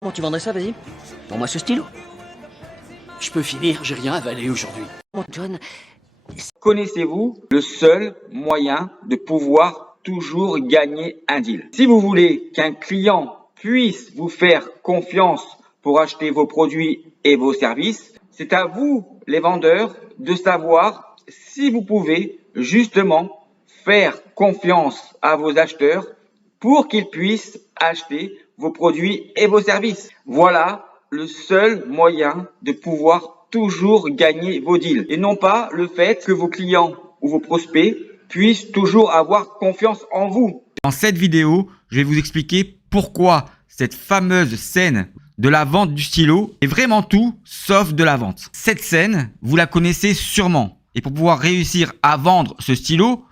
Comment tu vendrais ça, vas-y? Pour moi ce stylo. Je peux finir, j'ai rien avalé aujourd'hui. Bon, John, Connaissez-vous le seul moyen de pouvoir toujours gagner un deal? Si vous voulez qu'un client puisse vous faire confiance pour acheter vos produits et vos services, c'est à vous, les vendeurs, de savoir si vous pouvez justement faire confiance à vos acheteurs pour qu'ils puissent acheter vos produits et vos services. Voilà le seul moyen de pouvoir toujours gagner vos deals et non pas le fait que vos clients ou vos prospects puissent toujours avoir confiance en vous. Dans cette vidéo, je vais vous expliquer pourquoi cette fameuse scène de la vente du stylo est vraiment tout sauf de la vente. Cette scène, vous la connaissez sûrement. Et pour pouvoir réussir à vendre ce stylo,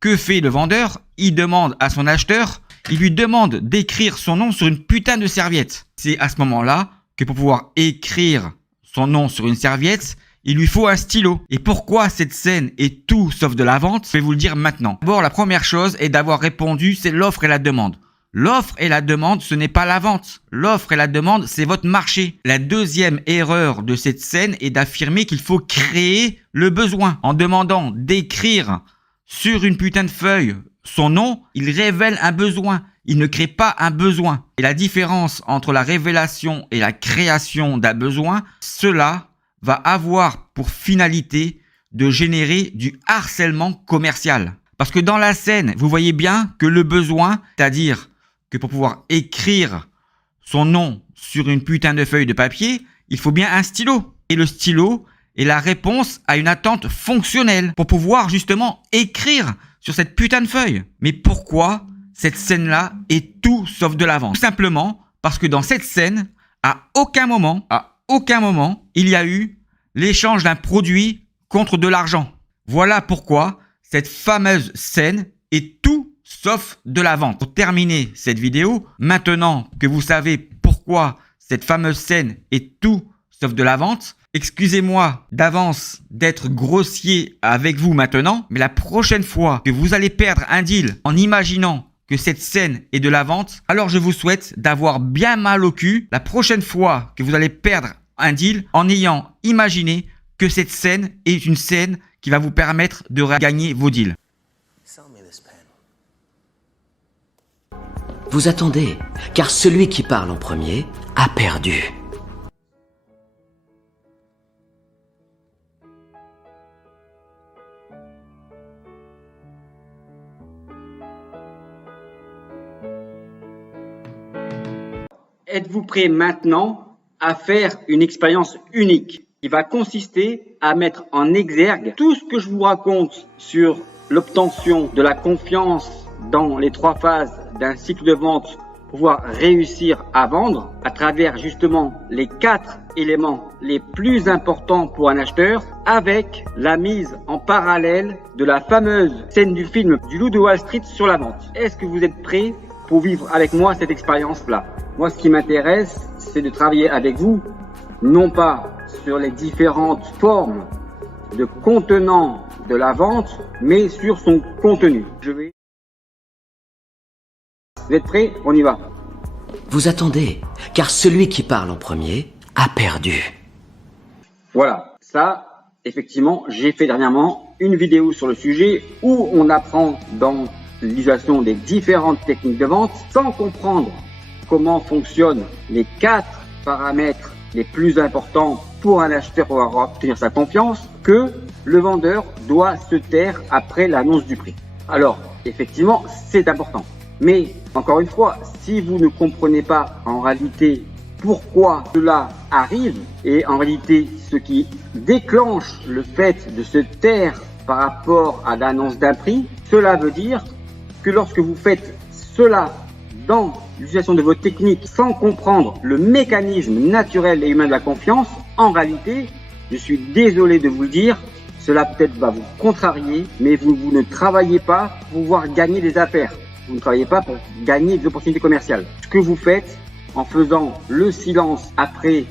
que fait le vendeur? Il demande à son acheteur, il lui demande d'écrire son nom sur une putain de serviette. C'est à ce moment-là que pour pouvoir écrire son nom sur une serviette, il lui faut un stylo. Et pourquoi cette scène est tout sauf de la vente? Je vais vous le dire maintenant. D'abord, la première chose est d'avoir répondu, c'est l'offre et la demande. L'offre et la demande, ce n'est pas la vente. L'offre et la demande, c'est votre marché. La deuxième erreur de cette scène est d'affirmer qu'il faut créer le besoin. En demandant d'écrire sur une putain de feuille son nom, il révèle un besoin. Il ne crée pas un besoin. Et la différence entre la révélation et la création d'un besoin, cela va avoir pour finalité de générer du harcèlement commercial. Parce que dans la scène, vous voyez bien que le besoin, c'est-à-dire que pour pouvoir écrire son nom sur une putain de feuille de papier, il faut bien un stylo. Et le stylo est la réponse à une attente fonctionnelle pour pouvoir justement écrire sur cette putain de feuille. Mais pourquoi cette scène-là est tout sauf de la vente? Tout simplement parce que dans cette scène, à aucun moment, il y a eu l'échange d'un produit contre de l'argent. Voilà pourquoi cette fameuse scène est tout sauf de la vente. Pour terminer cette vidéo, maintenant que vous savez pourquoi cette fameuse scène est tout sauf de la vente, excusez-moi d'avance d'être grossier avec vous maintenant, mais la prochaine fois que vous allez perdre un deal en imaginant que cette scène est de la vente, alors je vous souhaite d'avoir bien mal au cul la prochaine fois que vous allez perdre un deal en ayant imaginé que cette scène est une scène qui va vous permettre de gagner vos deals. vous attendez, car celui qui parle en premier a perdu. Êtes-vous prêt maintenant à faire une expérience unique qui va consister à mettre en exergue tout ce que je vous raconte sur l'obtention de la confiance dans les 3 phases d'un cycle de vente pour pouvoir réussir à vendre à travers justement les 4 éléments les plus importants pour un acheteur avec la mise en parallèle de la fameuse scène du film du Loup de Wall Street sur la vente. Est-ce que vous êtes prêts pour vivre avec moi cette expérience-là? Moi, ce qui m'intéresse, c'est de travailler avec vous, non pas sur les différentes formes de contenant de la vente, mais sur son contenu. Vous êtes prêts? On y va. Vous attendez, car celui qui parle en premier a perdu. Voilà, ça, effectivement, j'ai fait dernièrement une vidéo sur le sujet où on apprend dans l'utilisation des différentes techniques de vente sans comprendre comment fonctionnent les 4 paramètres les plus importants pour un acheteur pour obtenir sa confiance, que le vendeur doit se taire après l'annonce du prix. Alors, effectivement, c'est important. Mais, encore une fois, si vous ne comprenez pas en réalité pourquoi cela arrive et en réalité ce qui déclenche le fait de se taire par rapport à l'annonce d'un prix, cela veut dire que lorsque vous faites cela dans l'utilisation de vos techniques sans comprendre le mécanisme naturel et humain de la confiance, en réalité, je suis désolé de vous le dire, cela peut-être va vous contrarier, mais vous ne travaillez pas pour pouvoir gagner des affaires. Vous ne travaillez pas pour gagner des opportunités commerciales. Ce que vous faites en faisant le silence après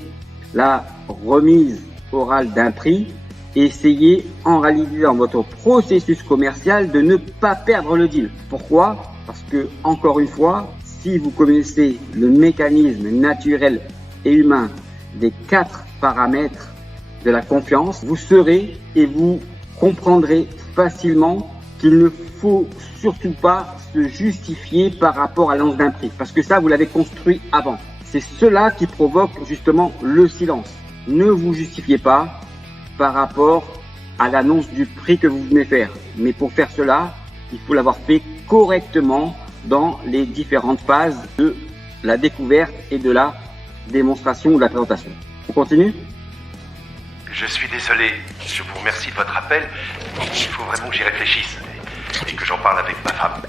la remise orale d'un prix, essayez en réalité dans votre processus commercial de ne pas perdre le deal. Pourquoi? Parce que, encore une fois, si vous connaissez le mécanisme naturel et humain des 4 paramètres de la confiance, vous saurez et vous comprendrez facilement qu'il ne faut surtout pas se justifier par rapport à l'annonce d'un prix, parce que ça, vous l'avez construit avant. C'est cela qui provoque justement le silence. Ne vous justifiez pas par rapport à l'annonce du prix que vous venez faire. Mais pour faire cela, il faut l'avoir fait correctement dans les différentes phases de la découverte et de la démonstration ou de la présentation. On continue ? Je suis désolé, je vous remercie de votre appel. Il faut vraiment que j'y réfléchisse et que j'en parle avec ma femme.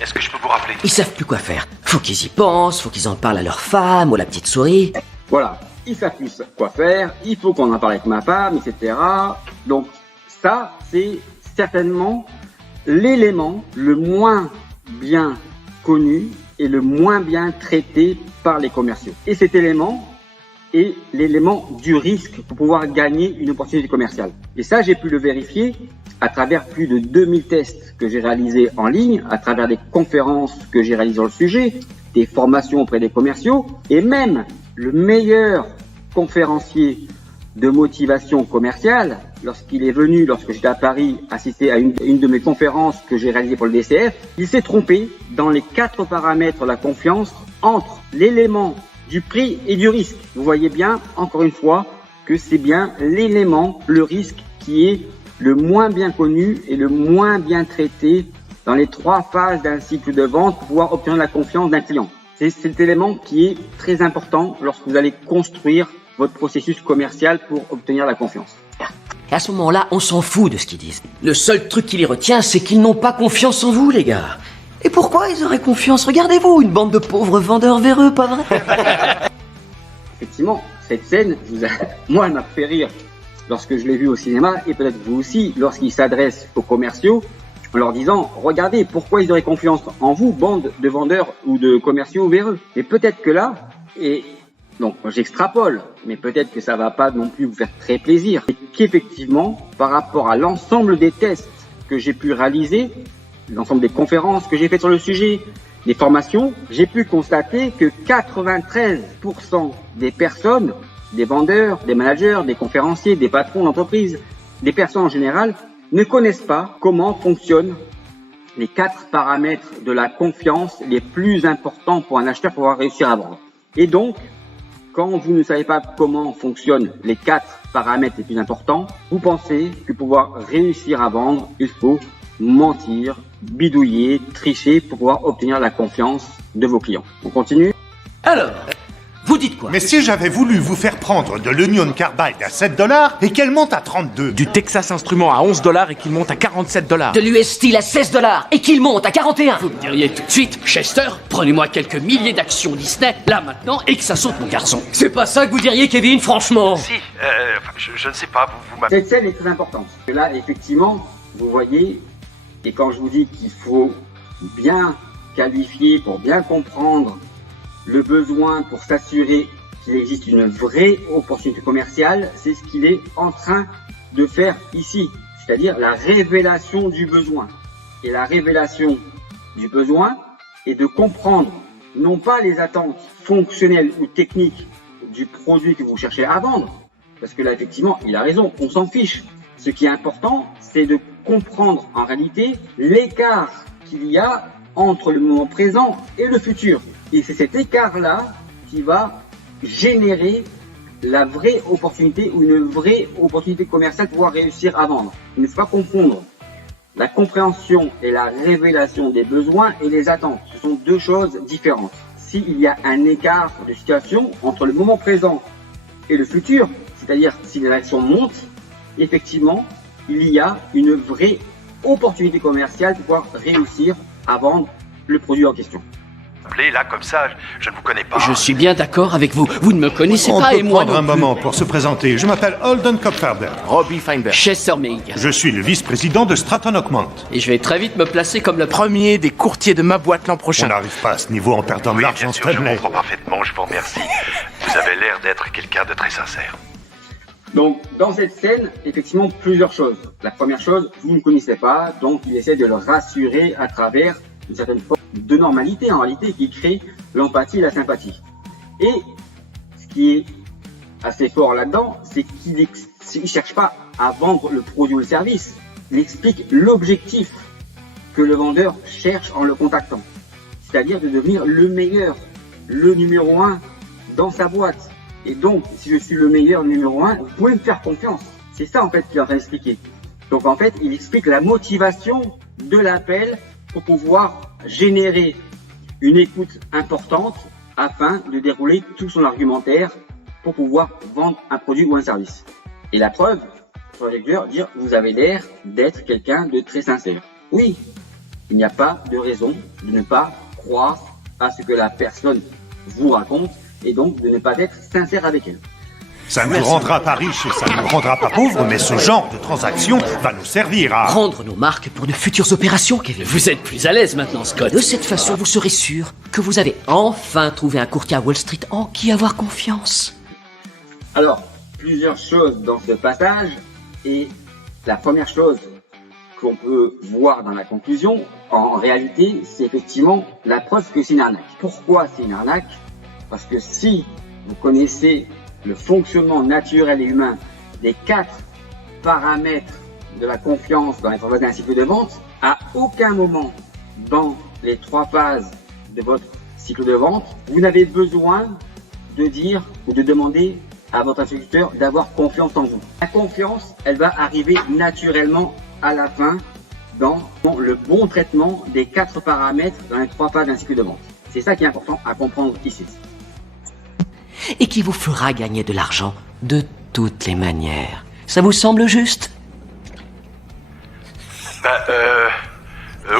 Est-ce que je peux vous rappeler ? Ils savent plus quoi faire. Faut qu'ils y pensent, faut qu'ils en parlent à leur femme ou à la petite souris. Voilà, ils savent plus quoi faire, il faut qu'on en parle avec ma femme, etc. Donc ça, c'est certainement l'élément le moins bien connu et le moins bien traité par les commerciaux. Et cet élément est l'élément du risque pour pouvoir gagner une opportunité commerciale. Et ça, j'ai pu le vérifier à travers plus de 2000 tests que j'ai réalisés en ligne, à travers des conférences que j'ai réalisées sur le sujet, des formations auprès des commerciaux, et même le meilleur conférencier de motivation commerciale, lorsqu'il est venu, lorsque j'étais à Paris, assister à une de mes conférences que j'ai réalisées pour le DCF, il s'est trompé dans les 4 paramètres de la confiance entre l'élément du prix et du risque. Vous voyez bien, encore une fois, que c'est bien l'élément, le risque, qui est le moins bien connu et le moins bien traité dans les 3 phases d'un cycle de vente pour pouvoir obtenir la confiance d'un client. C'est cet élément qui est très important lorsque vous allez construire votre processus commercial pour obtenir la confiance. À ce moment-là, on s'en fout de ce qu'ils disent. Le seul truc qui les retient, c'est qu'ils n'ont pas confiance en vous, les gars. Et pourquoi ils auraient confiance ? Regardez-vous, une bande de pauvres vendeurs véreux, pas vrai ? Effectivement, cette scène, moi, elle m'a fait rire lorsque je l'ai vue au cinéma, et peut-être vous aussi, lorsqu'il s'adresse aux commerciaux, en leur disant, regardez, pourquoi ils auraient confiance en vous, bande de vendeurs ou de commerciaux véreux. Et peut-être que là, et donc j'extrapole, mais peut-être que ça va pas non plus vous faire très plaisir, et qu'effectivement, par rapport à l'ensemble des tests que j'ai pu réaliser, l'ensemble des conférences que j'ai faites sur le sujet, des formations, j'ai pu constater que 93% des personnes, des vendeurs, des managers, des conférenciers, des patrons d'entreprise, des personnes en général, ne connaissent pas comment fonctionnent les 4 paramètres de la confiance les plus importants pour un acheteur pour pouvoir réussir à vendre. Et donc, quand vous ne savez pas comment fonctionnent les 4 paramètres les plus importants, vous pensez que pour pouvoir réussir à vendre, il faut mentir, bidouiller, tricher pour pouvoir obtenir la confiance de vos clients. On continue ? Alors, vous dites quoi ? Mais si j'avais voulu vous faire prendre de l'Union Carbide à $7 et qu'elle monte à 32, Du Texas Instruments à $11 et qu'il monte à $47. De l'US Steel à $16 et qu'il monte à 41. Vous me diriez tout de suite, Chester, prenez-moi quelques milliers d'actions Disney, là maintenant, et que ça saute mon garçon. C'est pas ça que vous diriez, Kevin, franchement. Si, je ne sais pas, vous m'avez... Cette scène est très importante. Parce que là, effectivement, vous voyez, et quand je vous dis qu'il faut bien qualifier pour bien comprendre le besoin pour s'assurer qu'il existe une vraie opportunité commerciale, c'est ce qu'il est en train de faire ici, c'est-à-dire la révélation du besoin. Et la révélation du besoin est de comprendre non pas les attentes fonctionnelles ou techniques du produit que vous cherchez à vendre, parce que là, effectivement, il a raison, on s'en fiche. Ce qui est important, c'est de comprendre en réalité l'écart qu'il y a entre le moment présent et le futur. Et c'est cet écart-là qui va générer la vraie opportunité ou une vraie opportunité commerciale pour pouvoir réussir à vendre. Il ne faut pas confondre la compréhension et la révélation des besoins et les attentes. Ce sont 2 choses différentes. S'il y a un écart de situation entre le moment présent et le futur, c'est-à-dire si les actions montent, effectivement, il y a une vraie opportunité commerciale pour pouvoir réussir à vendre le produit en question. Là, comme ça, je ne vous connais pas. Je suis bien d'accord avec vous. Vous ne me connaissez on pas peut et moi prendre un non plus. moment pour se présenter. Je m'appelle Holden Kopferberg. Robbie Feinberg. Chester Mig. Je suis le vice-président de Stratton Oakmont. Et je vais très vite me placer comme le Premier des courtiers de ma boîte l'an On prochain. n'arrive pas à ce niveau en perdant de Oui, l'argent, bien sûr, je Stanley. comprends parfaitement, je vous remercie. Vous avez l'air d'être quelqu'un de très sincère. Donc, dans cette scène, effectivement, plusieurs choses. La première chose, vous ne connaissez pas, donc il essaie de le rassurer à travers une certaine forme de normalité en réalité qui crée l'empathie et la sympathie. Et ce qui est assez fort là-dedans, c'est qu'il ne cherche pas à vendre le produit ou le service, il explique l'objectif que le vendeur cherche en le contactant, c'est-à-dire de devenir le meilleur, le numéro 1 dans sa boîte. Et donc, si je suis le meilleur numéro 1, vous pouvez me faire confiance. C'est ça en fait qu'il est en train d'expliquer. Donc en fait, il explique la motivation de l'appel pour pouvoir générer une écoute importante afin de dérouler tout son argumentaire pour pouvoir vendre un produit ou un service. Et la preuve, sur le lecteur, dire vous avez l'air d'être quelqu'un de très sincère. Oui, il n'y a pas de raison de ne pas croire à ce que la personne vous raconte et donc de ne pas être sincère avec elle. Ça ne nous rendra pas riches et ça ne nous rendra pas pauvres, mais ce genre de transaction va nous servir à... Prendre nos marques pour de futures opérations, Kevin. Vous êtes plus à l'aise maintenant, Scott. De cette façon, vous serez sûr que vous avez enfin trouvé un courtier à Wall Street en qui avoir confiance. Alors, plusieurs choses dans ce passage, et la première chose qu'on peut voir dans la conclusion, en réalité, c'est effectivement la preuve que c'est une arnaque. Pourquoi c'est une arnaque? Parce que si vous connaissez le fonctionnement naturel et humain des 4 paramètres de la confiance dans les 3 phases d'un cycle de vente, à aucun moment dans les 3 phases de votre cycle de vente, vous n'avez besoin de dire ou de demander à votre interlocuteur d'avoir confiance en vous. La confiance, elle va arriver naturellement à la fin dans le bon traitement des 4 paramètres dans les 3 phases d'un cycle de vente. C'est ça qui est important à comprendre ici. Et qui vous fera gagner de l'argent de toutes les manières. Ça vous semble juste?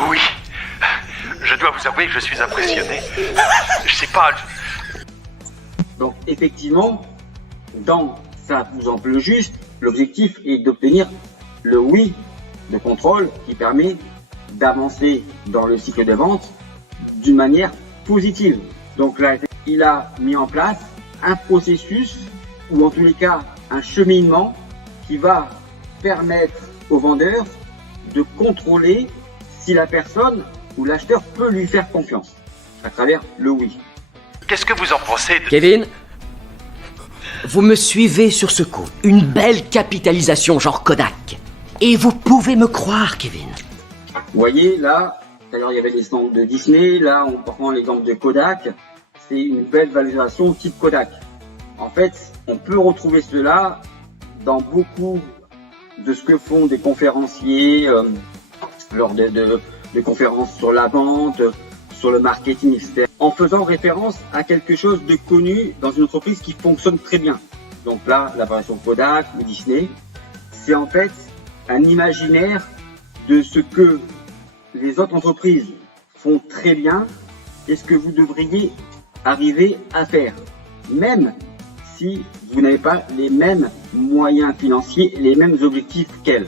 Oui. Je dois vous avouer que je suis impressionné. Je sais pas... Donc, effectivement, dans ça vous semble juste, l'objectif est d'obtenir le oui de contrôle qui permet d'avancer dans le cycle de vente d'une manière positive. Donc là, il a mis en place un processus, ou en tous les cas un cheminement qui va permettre au vendeur de contrôler si la personne ou l'acheteur peut lui faire confiance à travers le oui. Qu'est-ce que vous en pensez de... Kevin, vous me suivez sur ce coup. Une belle capitalisation genre Kodak. Et vous pouvez me croire, Kevin. Vous voyez, là, d'ailleurs il y avait l'exemple de Disney, là on prend l'exemple de Kodak. C'est une belle valorisation type Kodak. En fait, on peut retrouver cela dans beaucoup de ce que font des conférenciers lors de conférences sur la vente, sur le marketing, etc. En faisant référence à quelque chose de connu dans une entreprise qui fonctionne très bien. Donc là, la variation Kodak ou Disney, c'est en fait un imaginaire de ce que les autres entreprises font très bien et ce que vous devriez arriver à faire, même si vous n'avez pas les mêmes moyens financiers, les mêmes objectifs qu'elles.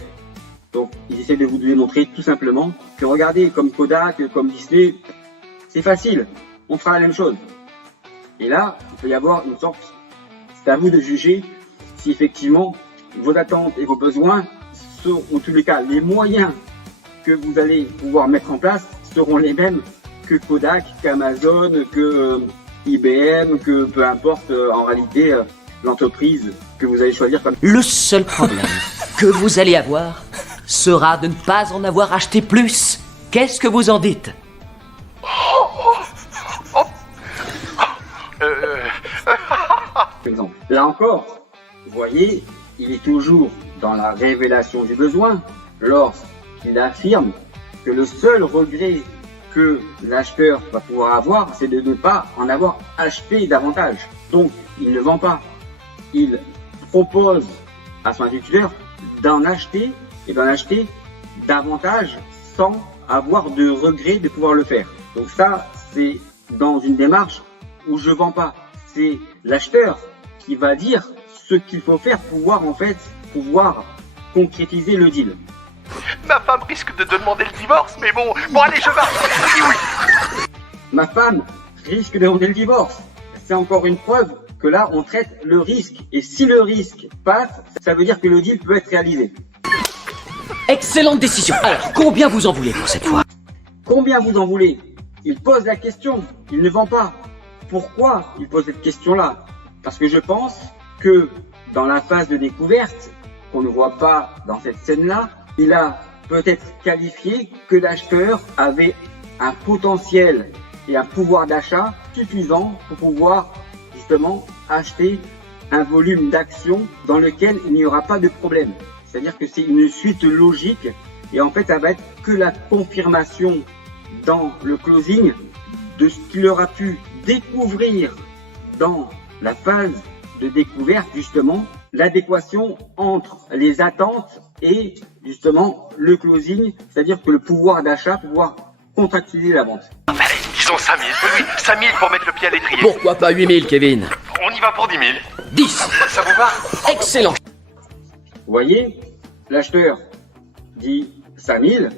Donc, ils essaient de vous démontrer tout simplement que regardez, comme Kodak, comme Disney, c'est facile, on fera la même chose. Et là, il peut y avoir une sorte, c'est à vous de juger si effectivement vos attentes et vos besoins sont, en tous les cas, les moyens que vous allez pouvoir mettre en place seront les mêmes que Kodak, qu'Amazon, que IBM, que peu importe en réalité l'entreprise que vous allez choisir comme... Le seul problème que vous allez avoir sera de ne pas en avoir acheté plus. Qu'est-ce que vous en dites? Exemple. Là encore, vous voyez, il est toujours dans la révélation du besoin lorsqu'il affirme que le seul regret que l'acheteur va pouvoir avoir, c'est de ne pas en avoir acheté davantage. Donc, il ne vend pas. Il propose à son interlocuteur d'en acheter et d'en acheter davantage sans avoir de regret de pouvoir le faire. Donc ça, c'est dans une démarche où je vends pas. C'est l'acheteur qui va dire ce qu'il faut faire pour pouvoir concrétiser le deal. Ma femme risque de demander le divorce, mais bon allez, je vais... Oui. Ma femme risque de demander le divorce. C'est encore une preuve que là, on traite le risque. Et si le risque passe, ça veut dire que le deal peut être réalisé. Excellente décision. Alors, combien vous en voulez pour cette fois? Combien vous en voulez? il pose la question, il ne vend pas. Pourquoi il pose cette question-là? Parce que je pense que dans la phase de découverte, qu'on ne voit pas dans cette scène-là, il a peut-être qualifié que l'acheteur avait un potentiel et un pouvoir d'achat suffisant pour pouvoir justement acheter un volume d'actions dans lequel il n'y aura pas de problème. C'est-à-dire que c'est une suite logique et en fait ça va être que la confirmation dans le closing de ce qu'il aura pu découvrir dans la phase de découverte, justement, l'adéquation entre les attentes et justement le closing, c'est-à-dire que le pouvoir d'achat, pouvoir contractualiser la vente. Allez, disons 5 000. Oui, 5 000 pour mettre le pied à l'étrier. Pourquoi pas 8000, Kevin? On y va pour 10 000. 10. Ça vous va? Excellent. Vous voyez, l'acheteur dit 5000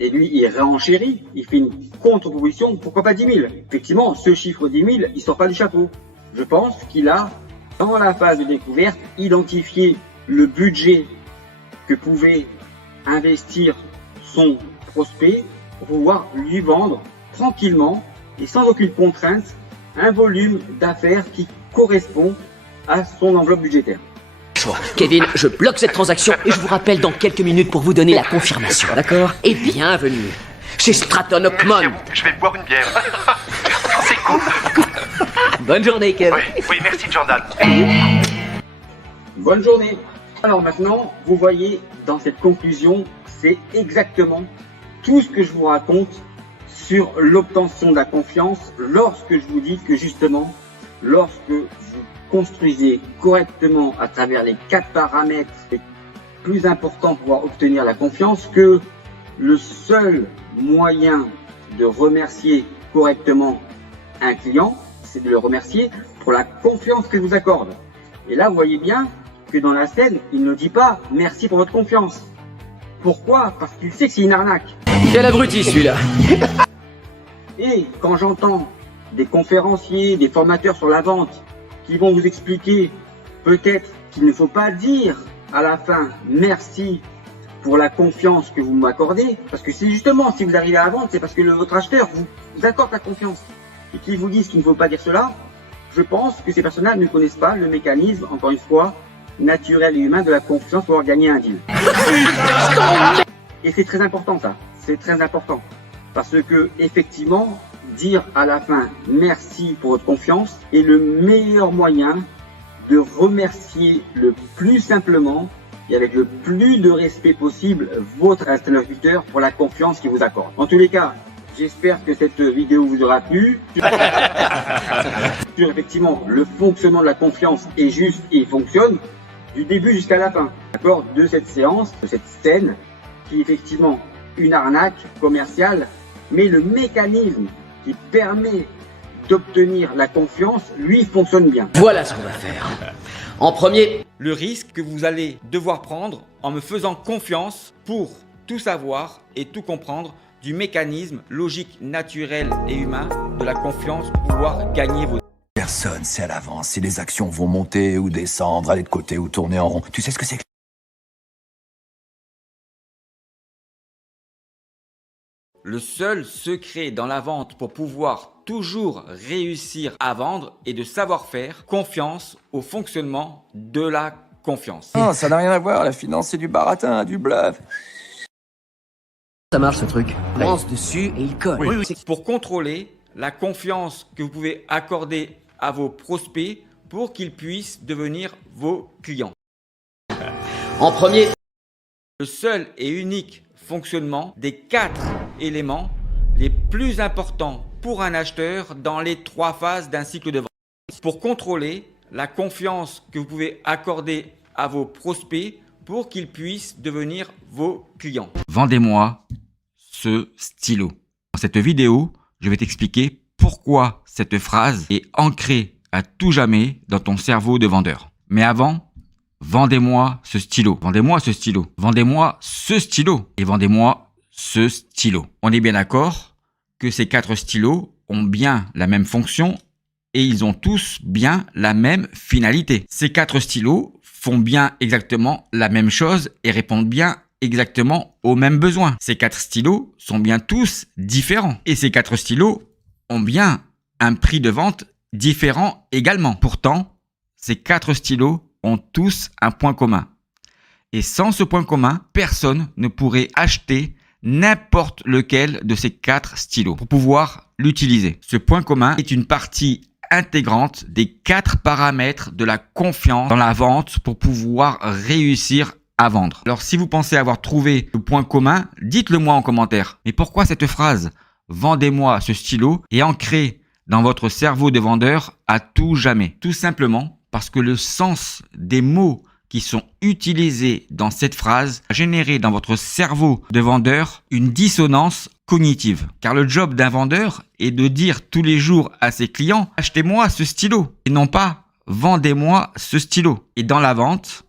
et lui il réenchérit, il fait une contre-proposition, pourquoi pas 10 000? Effectivement, ce chiffre 10 000, il sort pas du chapeau. Je pense qu'il a, dans la phase de découverte, identifié le budget que pouvait investir son prospect pour pouvoir lui vendre tranquillement et sans aucune contrainte un volume d'affaires qui correspond à son enveloppe budgétaire. Kevin, je bloque cette transaction et je vous rappelle dans quelques minutes pour vous donner la confirmation, d'accord? Et bienvenue chez Stratton Merci à Oakmont. vous. Je vais boire une bière. C'est cool. Bonne journée, Kevin. Oui, merci Jordan. Bonne journée. Alors maintenant, vous voyez dans cette conclusion, c'est exactement tout ce que je vous raconte sur l'obtention de la confiance lorsque je vous dis que justement, lorsque vous construisez correctement à travers les 4 paramètres les plus importants pour pouvoir obtenir la confiance, que le seul moyen de remercier correctement un client, c'est de le remercier pour la confiance qu'il vous accorde. Et là, vous voyez bien que dans la scène, il ne dit pas « merci pour votre confiance ». Pourquoi? Parce qu'il sait que c'est une arnaque. Quel abruti celui-là. Et quand j'entends des conférenciers, des formateurs sur la vente qui vont vous expliquer peut-être qu'il ne faut pas dire à la fin « merci pour la confiance que vous m'accordez », parce que c'est justement si vous arrivez à la vente, c'est parce que votre acheteur vous accorde la confiance. Et qu'ils vous disent qu'il ne faut pas dire cela, je pense que ces personnes-là ne connaissent pas le mécanisme, encore une fois, naturel et humain de la confiance pour avoir gagné un deal. Et c'est très important ça, c'est très important. Parce que effectivement, dire à la fin merci pour votre confiance est le meilleur moyen de remercier le plus simplement et avec le plus de respect possible votre interlocuteur pour la confiance qu'il vous accorde. En tous les cas, j'espère que cette vidéo vous aura plu. Sur effectivement le fonctionnement de la confiance est juste et il fonctionne du début jusqu'à la fin, d'accord, de cette séance, de cette scène qui est effectivement une arnaque commerciale, mais le mécanisme qui permet d'obtenir la confiance, lui, fonctionne bien. Voilà ce qu'on va faire. En premier, Le risque que vous allez devoir prendre en me faisant confiance pour tout savoir et tout comprendre du mécanisme logique, naturel et humain de la confiance pour pouvoir gagner vos... Personne sait à l'avance si les actions vont monter ou descendre, aller de côté ou tourner en rond. Tu sais ce que c'est que... Le seul secret dans la vente pour pouvoir toujours réussir à vendre est de savoir faire confiance au fonctionnement de la confiance. Non, ça n'a rien à voir, la finance c'est du baratin, du bluff. ça marche ce truc. On lance dessus et il colle. Oui. Pour contrôler la confiance que vous pouvez accorder à vos prospects pour qu'ils puissent devenir vos clients. En premier, Le seul et unique fonctionnement des 4 éléments les plus importants pour un acheteur dans les 3 phases d'un cycle de vente. Pour contrôler la confiance que vous pouvez accorder à vos prospects pour qu'ils puissent devenir vos clients. Vendez-moi ce stylo. Dans cette vidéo, je vais t'expliquer pourquoi cette phrase est ancrée à tout jamais dans ton cerveau de vendeur. Mais avant, vendez-moi ce stylo. Vendez-moi ce stylo. Vendez-moi ce stylo. Et vendez-moi ce stylo. On est bien d'accord que ces 4 stylos ont bien la même fonction et ils ont tous bien la même finalité. Ces 4 stylos font bien exactement la même chose et répondent bien exactement aux mêmes besoins. Ces 4 stylos sont bien tous différents. Et ces 4 stylos ont bien un prix de vente différent également. Pourtant, ces 4 stylos ont tous un point commun. Et sans ce point commun, personne ne pourrait acheter n'importe lequel de ces 4 stylos pour pouvoir l'utiliser. Ce point commun est une partie intégrante des 4 paramètres de la confiance dans la vente pour pouvoir réussir à vendre. Alors si vous pensez avoir trouvé le point commun, dites-le moi en commentaire. Mais pourquoi cette phrase « Vendez-moi ce stylo » est ancrée dans votre cerveau de vendeur à tout jamais? Tout simplement parce que le sens des mots qui sont utilisés dans cette phrase a généré dans votre cerveau de vendeur une dissonance cognitive. Car le job d'un vendeur est de dire tous les jours à ses clients « Achetez-moi ce stylo » et non pas « Vendez-moi ce stylo ». Et dans la vente,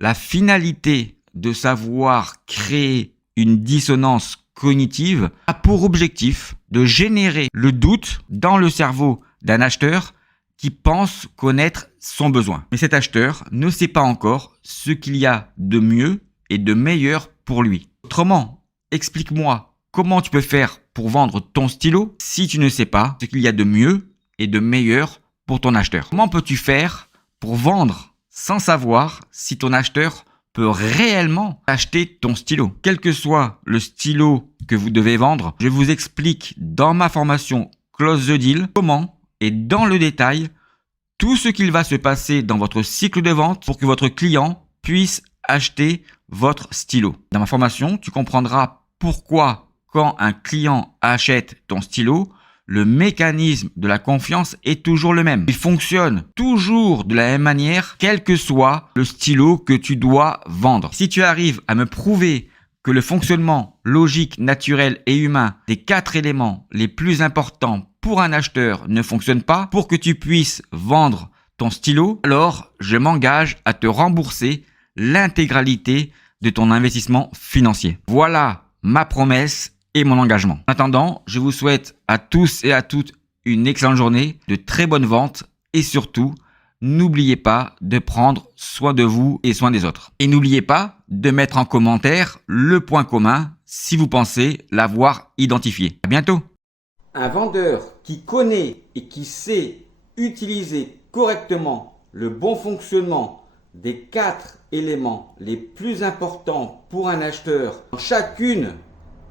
la finalité de savoir créer une dissonance cognitive a pour objectif de générer le doute dans le cerveau d'un acheteur qui pense connaître son besoin. Mais cet acheteur ne sait pas encore ce qu'il y a de mieux et de meilleur pour lui. Autrement, explique-moi comment tu peux faire pour vendre ton stylo si tu ne sais pas ce qu'il y a de mieux et de meilleur pour ton acheteur. Comment peux-tu faire pour vendre sans savoir si ton acheteur peut réellement acheter ton stylo? Quel que soit le stylo que vous devez vendre, je vous explique dans ma formation Close the Deal comment et dans le détail tout ce qu'il va se passer dans votre cycle de vente pour que votre client puisse acheter votre stylo. Dans ma formation, tu comprendras pourquoi quand un client achète ton stylo, le mécanisme de la confiance est toujours le même. Il fonctionne toujours de la même manière, quel que soit le stylo que tu dois vendre. Si tu arrives à me prouver que le fonctionnement logique, naturel et humain des 4 éléments les plus importants pour un acheteur ne fonctionne pas pour que tu puisses vendre ton stylo, alors je m'engage à te rembourser l'intégralité de ton investissement financier. Voilà ma promesse et mon engagement. En attendant, je vous souhaite à tous et à toutes une excellente journée, de très bonnes ventes et surtout, n'oubliez pas de prendre soin de vous et soin des autres. Et n'oubliez pas de mettre en commentaire le point commun si vous pensez l'avoir identifié. À bientôt. Un vendeur qui connaît et qui sait utiliser correctement le bon fonctionnement des 4 éléments les plus importants pour un acheteur dans chacune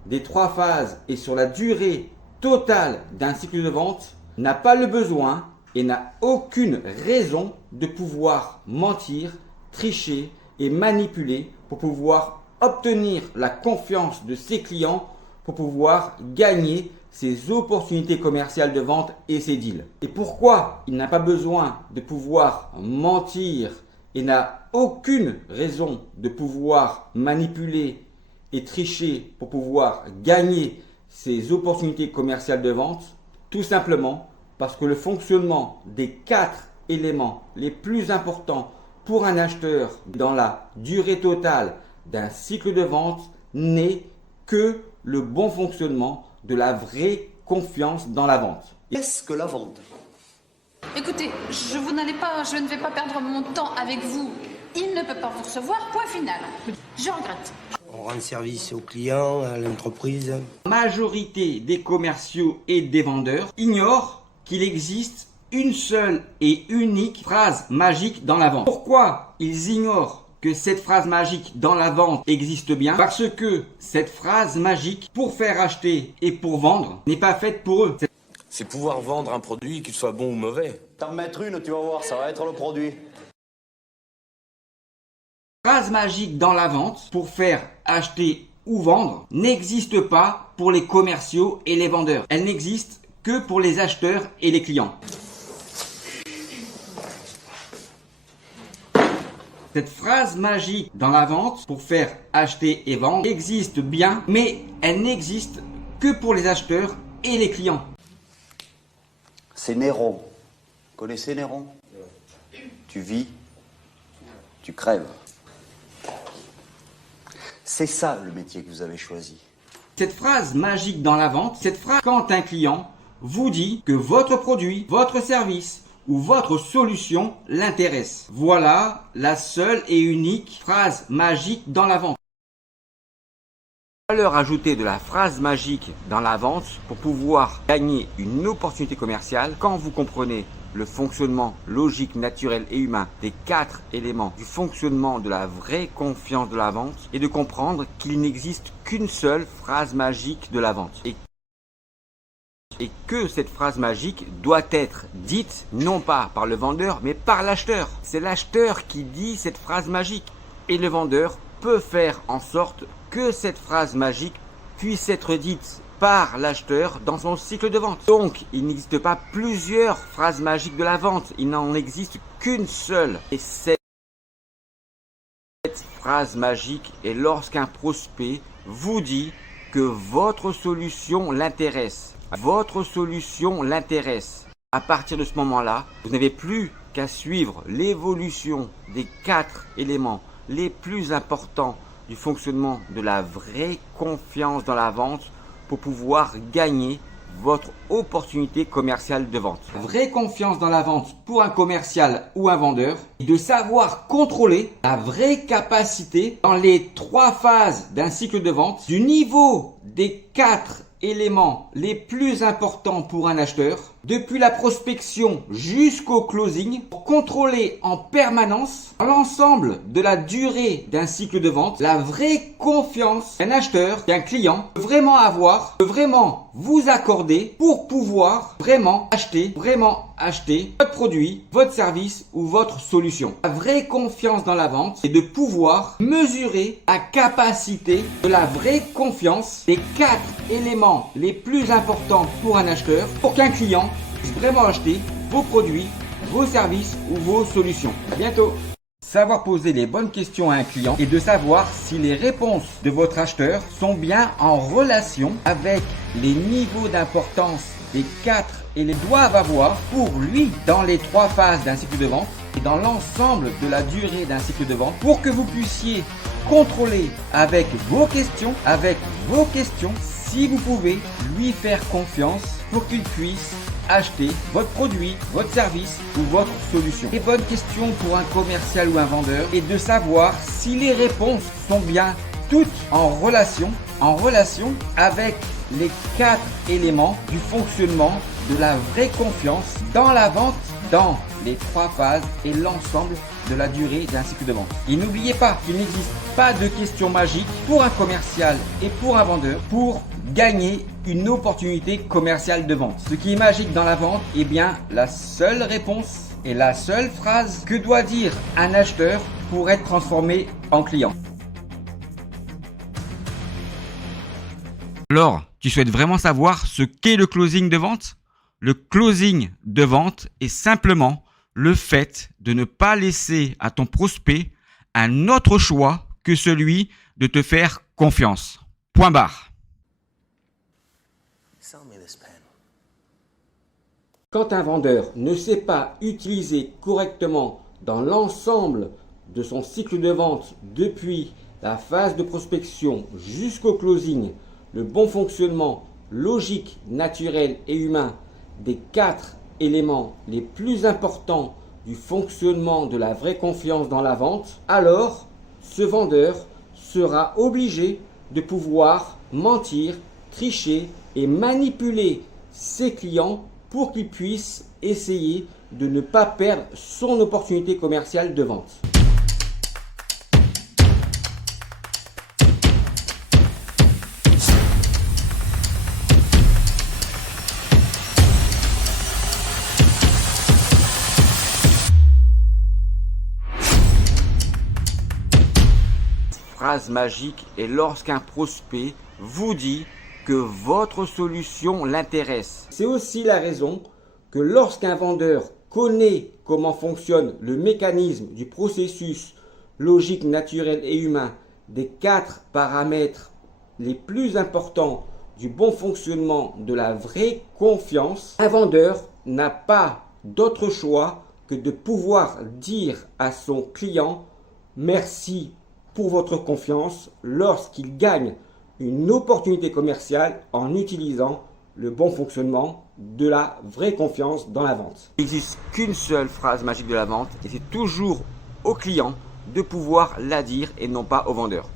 des 3 phases et sur la durée totale d'un cycle de vente n'a pas le besoin et n'a aucune raison de pouvoir mentir, tricher et manipuler pour pouvoir obtenir la confiance de ses clients pour pouvoir gagner ses opportunités commerciales de vente et ses deals. Et pourquoi il n'a pas besoin de pouvoir mentir et n'a aucune raison de pouvoir manipuler et tricher pour pouvoir gagner ses opportunités commerciales de vente? Tout simplement parce que le fonctionnement des 4 éléments les plus importants pour un acheteur dans la durée totale d'un cycle de vente n'est que le bon fonctionnement de la vraie confiance dans la vente. Qu'est-ce que la vente? Écoutez, je ne vais pas perdre mon temps avec vous. Il ne peut pas vous recevoir, point final. Je regrette. On rend service aux clients, à l'entreprise. La majorité des commerciaux et des vendeurs ignorent qu'il existe une seule et unique phrase magique dans la vente. Pourquoi ils ignorent que cette phrase magique dans la vente existe bien? Parce que cette phrase magique, pour faire acheter et pour vendre, n'est pas faite pour eux. C'est pouvoir vendre un produit, qu'il soit bon ou mauvais. T'en mettre une, tu vas voir, ça va être le produit. Phrase magique dans la vente, pour faire acheter ou vendre, n'existe pas pour les commerciaux et les vendeurs. Elle n'existe que pour les acheteurs et les clients. Cette phrase magique dans la vente pour faire acheter et vendre existe bien, mais elle n'existe que pour les acheteurs et les clients. C'est Néron. Vous connaissez Néron? Tu vis, tu crèves. C'est ça le métier que vous avez choisi. Cette phrase magique dans la vente, cette phrase quand un client vous dit que votre produit, votre service ou votre solution l'intéresse. Voilà la seule et unique phrase magique dans la vente. Valeur ajoutée de la phrase magique dans la vente pour pouvoir gagner une opportunité commerciale quand vous comprenez le fonctionnement logique, naturel et humain des 4 éléments du fonctionnement de la vraie confiance de la vente et de comprendre qu'il n'existe qu'une seule phrase magique de la vente et que cette phrase magique doit être dite non pas par le vendeur mais par l'acheteur. C'est l'acheteur qui dit cette phrase magique et le vendeur peut faire en sorte que cette phrase magique puisse être dite par l'acheteur dans son cycle de vente. Donc, il n'existe pas plusieurs phrases magiques de la vente. Il n'en existe qu'une seule. Et cette phrase magique est lorsqu'un prospect vous dit que votre solution l'intéresse. Votre solution l'intéresse. À partir de ce moment-là, vous n'avez plus qu'à suivre l'évolution des 4 éléments les plus importants du fonctionnement de la vraie confiance dans la vente pour pouvoir gagner votre opportunité commerciale de vente. Vraie confiance dans la vente pour un commercial ou un vendeur est de savoir contrôler la vraie capacité dans les 3 phases d'un cycle de vente du niveau des 4 éléments les plus importants pour un acheteur, depuis la prospection jusqu'au closing, pour contrôler en permanence l'ensemble de la durée d'un cycle de vente, la vraie confiance qu'un acheteur, qu'un client peut vraiment avoir, peut vraiment vous accorder pour pouvoir vraiment acheter votre produit, votre service ou votre solution. La vraie confiance dans la vente, c'est de pouvoir mesurer la capacité de la vraie confiance des 4 éléments les plus importants pour un acheteur, pour qu'un client puisse vraiment acheter vos produits, vos services ou vos solutions. À bientôt. Savoir poser les bonnes questions à un client et de savoir si les réponses de votre acheteur sont bien en relation avec les niveaux d'importance des 4 et les doivent avoir pour lui dans les 3 phases d'un cycle de vente et dans l'ensemble de la durée d'un cycle de vente pour que vous puissiez contrôler avec vos questions si vous pouvez lui faire confiance pour qu'il puisse acheter votre produit, votre service ou votre solution. Les bonnes questions pour un commercial ou un vendeur est de savoir si les réponses sont bien toutes en relation avec les 4 éléments du fonctionnement de la vraie confiance dans la vente, dans les 3 phases et l'ensemble de la durée d'un cycle de vente. Et n'oubliez pas qu'il n'existe pas de questions magiques pour un commercial et pour un vendeur pour gagner une opportunité commerciale de vente. Ce qui est magique dans la vente, est bien la seule réponse et la seule phrase que doit dire un acheteur pour être transformé en client. Alors, tu souhaites vraiment savoir ce qu'est le closing de vente ? Le closing de vente est simplement le fait de ne pas laisser à ton prospect un autre choix que celui de te faire confiance. Point barre. Quand un vendeur ne sait pas utiliser correctement dans l'ensemble de son cycle de vente depuis la phase de prospection jusqu'au closing, le bon fonctionnement logique, naturel et humain des 4 éléments les plus importants du fonctionnement de la vraie confiance dans la vente, alors ce vendeur sera obligé de pouvoir mentir, tricher et manipuler ses clients pour qu'ils puissent essayer de ne pas perdre son opportunité commerciale de vente. Phrase magique est lorsqu'un prospect vous dit que votre solution l'intéresse. C'est aussi la raison que lorsqu'un vendeur connaît comment fonctionne le mécanisme du processus logique, naturel et humain des 4 paramètres les plus importants du bon fonctionnement de la vraie confiance, un vendeur n'a pas d'autre choix que de pouvoir dire à son client « Merci pour votre confiance » lorsqu'il gagne une opportunité commerciale en utilisant le bon fonctionnement de la vraie confiance dans la vente. Il n'existe qu'une seule phrase magique de la vente et c'est toujours au client de pouvoir la dire et non pas au vendeur.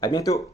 À bientôt.